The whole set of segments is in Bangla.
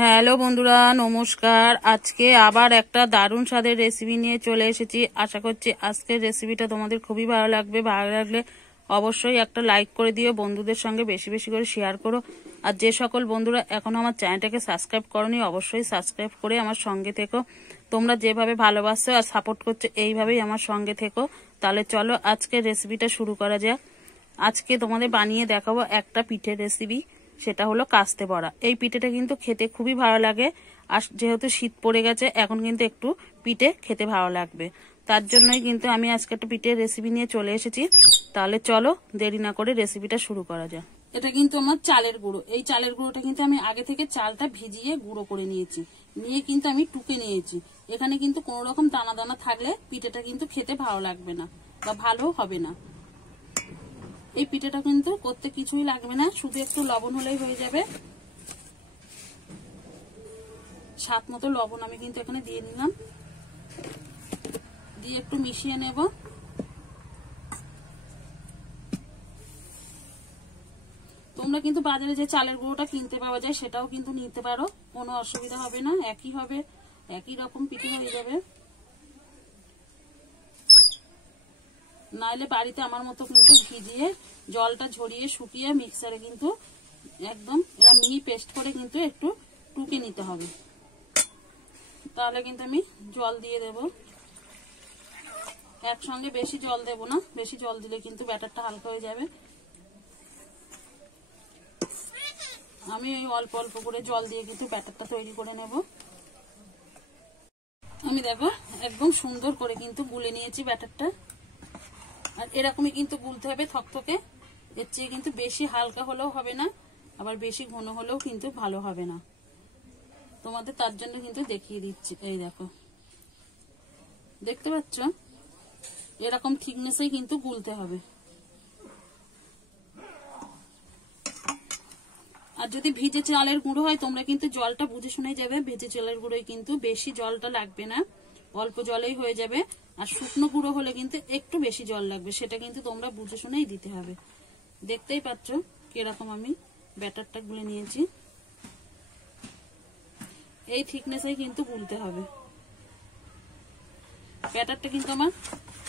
হ্যালো বন্ধুরা, নমস্কার। আজকে আবার একটা দারুণ স্বাদের রেসিপি নিয়ে চলে এসেছি। আশা করছি আজকের রেসিপিটা তোমাদের খুবই ভালো লাগবে। ভালো লাগলে অবশ্যই একটা লাইক করে দিও, বন্ধুদের সঙ্গে বেশি বেশি করে শেয়ার করো। আর যে সকল বন্ধুরা এখনো আমার চ্যানেলটাকে সাবস্ক্রাইব করোনি, অবশ্যই সাবস্ক্রাইব করে আমার সঙ্গে থেকো। তোমরা যেভাবে ভালোবাসছো আর সাপোর্ট করছো এইভাবেই আমার সঙ্গে থেকো। তাহলে চলো আজকের রেসিপিটা শুরু করা যাক। আজকে তোমাদের বানিয়ে দেখাবো একটা পিঠের রেসিপি, সেটা হলো কাস্তে বড়া। এই পিঠেটা কিন্তু খেতে খুবই ভালো লাগে, আর যেহেতু শীত পড়ে গেছে এখন কিন্তু একটু পিঠে খেতে ভালো লাগবে। তার জন্যই কিন্তু আমি আজকে একটা পিঠের রেসিপি নিয়ে চলে এসেছি। তাহলে চলো দেরি না করে রেসিপিটা শুরু করা যায়। এটা কিন্তু আমার চালের গুঁড়ো। এই চালের গুঁড়োটা কিন্তু আমি আগে থেকে চালটা ভিজিয়ে গুঁড়ো করে নিয়েছি, নিয়ে কিন্তু আমি টুকে নিয়েছি। এখানে কিন্তু কোনো রকম দানা দানা থাকলে পিঠেটা কিন্তু খেতে ভালো লাগবে না বা ভালো হবে না। এই পিঠেটা কিন্তু করতে কিছুই লাগবে না, শুধু একটু লবণ হলেই হয়ে যাবে। স্বাদ মতো লবণ আমি কিন্তু এখানে দিয়ে নিলাম, দিয়ে একটু মিশিয়ে নেব। তোমরা কিন্তু বাজারে যে চালের গুঁড়োটা কিনতে পাওয়া যায় সেটাও কিন্তু নিতে পারো, কোনো অসুবিধা হবে না। একই হবে, একই রকম পিঠে হয়ে যাবে। নাইলে বাড়িতে আমার মতো কিন্তু ভিজিয়ে জলটা ঝরিয়ে শুকিয়ে মিক্সারে কিন্তু একদম মিহি পেস্ট করে কিন্তু একটু টুকে নিতে হবে। তাহলে কিন্তু আমি জল দিয়ে দেব। একসঙ্গে বেশি জল দেব না, বেশি জল দিলে কিন্তু ব্যাটারটা হালকা হয়ে যাবে। আমি এই অল্প অল্প করে জল দিয়ে কিন্তু ব্যাটারটা তৈরি করে নেব। আমি দেখো একদম সুন্দর করে কিন্তু গুলে নিয়েছি ব্যাটারটা। আর এরকমই কিন্তু গুলতে হবে, থকথকে। এর চেয়ে কিন্তু বেশি হালকা হলেও হবে না, আবার বেশি ঘন হলেও কিন্তু ভালো হবে না। তোমাদের তার জন্য কিন্তু দেখিয়ে দিচ্ছি। এই দেখো, দেখতে পাচ্ছ? এরকম থিকনেসেই কিন্তু গুলতে হবে। আর যদি ভিজে চালের গুঁড়ো হয় তোমরা কিন্তু জলটা বুঝে শুনে যাবে। ভেজে চালের গুঁড়োয় কিন্তু বেশি জলটা লাগবে না, অল্প জলেই হয়ে যাবে। আর শুকনো গুঁড়ো হলে কিন্তু একটু বেশি জল লাগবে, সেটা কিন্তু তোমরা বুঝে শুনেই দিতে হবে। দেখতেই পাচ্ছ কিরকম আমি ব্যাটারটা গুলে নিয়েছি। এই থিকনেসেই কিন্তু গুলতে হবে। ব্যাটারটা কিন্তু আমার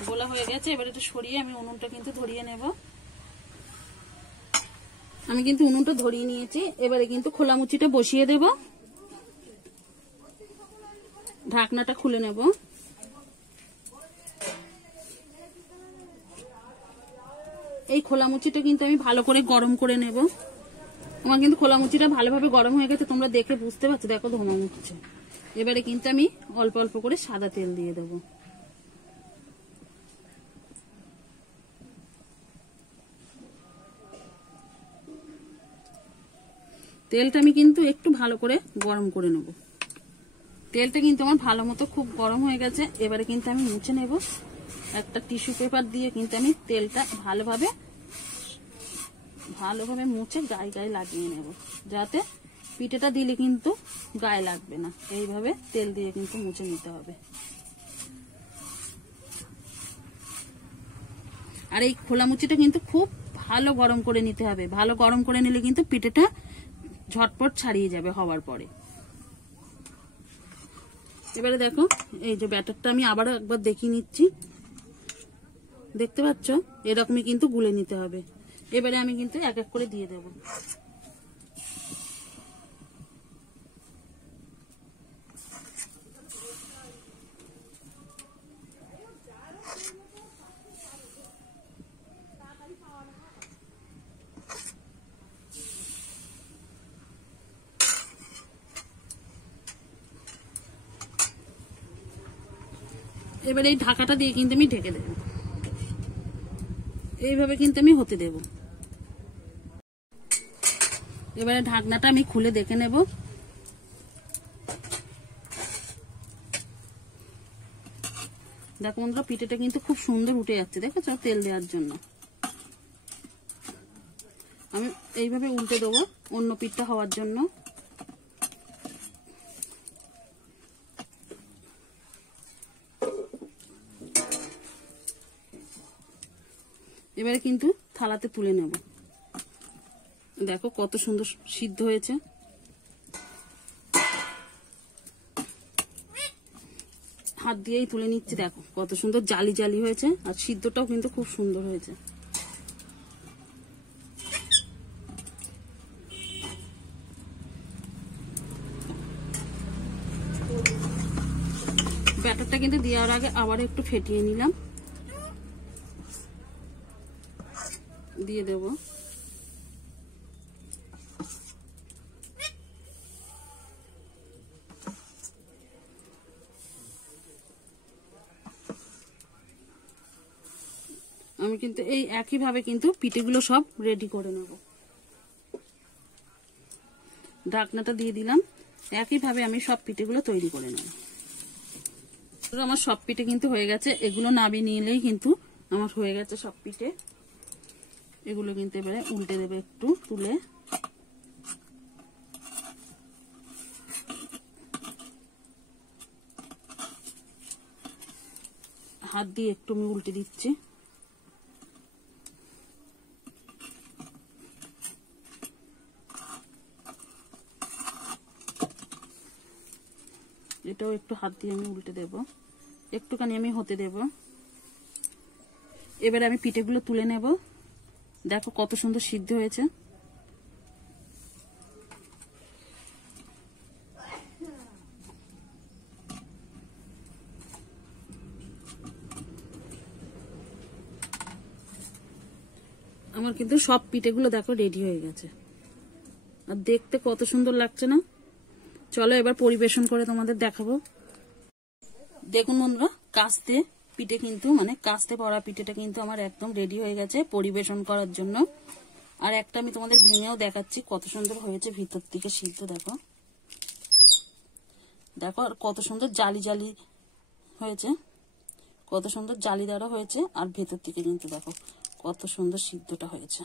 গোলা হয়ে গেছে। এবার এটা সরিয়ে আমি উনুনটা কিন্তু ধরিয়ে নেব। আমি কিন্তু উনুনটা ধরিয়ে নিয়েছি। এবারে কিন্তু খোলা মুচিটা বসিয়ে দেব, ঢাকনাটা খুলে নেব। এই খোলা মুচিটা কিন্তু আমি ভালো করে গরম করে নেব। আমার কিন্তু খোলা মুচিটা ভালোভাবে গরম হয়ে গেছে, তোমরা দেখে বুঝতে পারছো। দেখো ধোঁয়া উঠছে। এবারে কিন্তু আমি অল্প অল্প করে সাদা তেল দিয়ে দেব। তেলটা আমি কিন্তু একটু ভালো করে গরম করে নেব। তেলটা কিন্তু আমার ভালো মতো খুব গরম হয়ে গেছে। এবারে কিন্তু আমি মুছে নেব। একটা টিস্যু পেপার দিয়ে কিন্তু আমি তেলটা ভালোভাবে মুছে গায়ে গায়ে লাগিয়ে নেব, যাতে পিঠেটা দিলে কিন্তু গায়ে লাগবে না। এইভাবে তেল দিয়ে কিন্তু মুছে নিতে হবে। আর এই খোলা মুচিটা কিন্তু খুব ভালো গরম করে নিতে হবে। ভালো গরম করে নিলে কিন্তু পিঠেটা ঝটপট ছাড়িয়ে যাবে হওয়ার পরে। এবারে দেখো এই যে ব্যাটারটা আমি আবারও একবার দেখিয়ে নিচ্ছি। দেখতে পাচ্ছ? এরকমই কিন্তু গুলে নিতে হবে। এবারে আমি কিন্তু এক এক করে দিয়ে দেব। এবারে এই ঢাকাটা দিয়ে কিন্তু আমি ঢেকে দেব। এইভাবে কিন্তু আমি হতে দেব। এবারে ঢাকনাটা আমি খুলে দেখে নেব। দেখো বন্ধুরা, পিঠেটা কিন্তু খুব সুন্দর উঠে যাচ্ছে, দেখেছো? তেল দেওয়ার জন্য আমি এইভাবে উল্টে দেবো অন্য পিঠটা হওয়ার জন্য। এবারে কিন্তু থালাতে তুলে নেব। দেখো কত সুন্দর সিদ্ধ হয়েছে। হাত দিয়েই তুলে নিচ্ছি। দেখো কত সুন্দর জালি জালি হয়েছে, আর সিদ্ধটাও কিন্তু খুব সুন্দর হয়েছে। ব্যাটারটা কিন্তু দেওয়ার আগে আবার একটু ফেটিয়ে নিলাম, দিয়ে দেব। আমি কিন্তু এই একইভাবে কিন্তু পিঠেগুলো সব রেডি করে নেব। ঢাকনাটা দিয়ে দিলাম, একইভাবে আমি সব পিঠেগুলো তৈরি করে নেব। আমার সব পিঠে কিন্তু হয়ে গেছে, এগুলো নামিয়ে নিলেই কিন্তু আমার হয়ে গেছে সব পিঠে। এগুলো কিন্তু এবারে উল্টে দেবে একটু তুলে। হাত দিয়ে একটু আমি উল্টে দিচ্ছি। এটাও একটু হাত দিয়ে আমি উল্টে দেব, একটুখানি আমি হতে দেব। এবারে আমি পিঠেগুলো তুলে নেব। দেখো কত সুন্দর সিদ্ধ হয়েছে। আমার কিন্তু সব পিঠেগুলো দেখো রেডি হয়ে গেছে, আর দেখতে কত সুন্দর লাগছে না? চলো এবার পরিবেশন করে তোমাদের দেখাবো। দেখুন বন্ধুরা, কাস্তে পিঠে কিন্তু মানে কাস্তে পড়া পিঠেটা কিন্তু আমার একদম রেডি হয়ে গেছে পরিবেশন করার জন্য। আর একটা আমি তোমাদের ভেঙেও দেখাচ্ছি কত সুন্দর হয়েছে ভিতর থেকে সিদ্ধ। দেখো দেখো আর কত সুন্দর জালি জালি হয়েছে, কত সুন্দর জালিদারও হয়েছে। আর ভেতর থেকে কিন্তু দেখো কত সুন্দর সিদ্ধটা হয়েছে,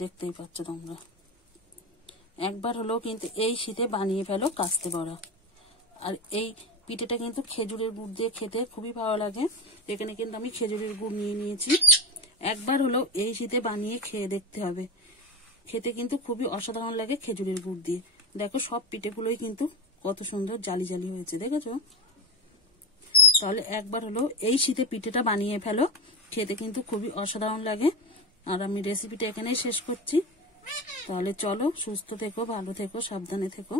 দেখতেই পাচ্ছ তোমরা। একবার হলেও কিন্তু এই শীতে বানিয়ে ফেলো কাস্তে বড়া। আর এই পিঠেটা কিন্তু খেজুরের গুড় দিয়ে খেতে খুবই ভালো লাগে। এখানে কিন্তু আমি খেজুরের গুড় নিয়ে নিয়েছি। একবার হলেও এই শীতে বানিয়ে খেয়ে দেখতে হবে, খেতে কিন্তু খুবই অসাধারণ লাগে খেজুরের গুড় দিয়ে। দেখো সব পিঠেগুলোই কিন্তু কত সুন্দর জালি জালি হয়েছে, দেখেছো? তাহলে একবার হলেও এই শীতে পিঠেটা বানিয়ে ফেলো, খেতে কিন্তু খুবই অসাধারণ লাগে। আর আমি রেসিপিটা এখানেই শেষ করছি। তাহলে চলো, সুস্থ থেকো, ভালো থেকো, সাবধানে থেকো।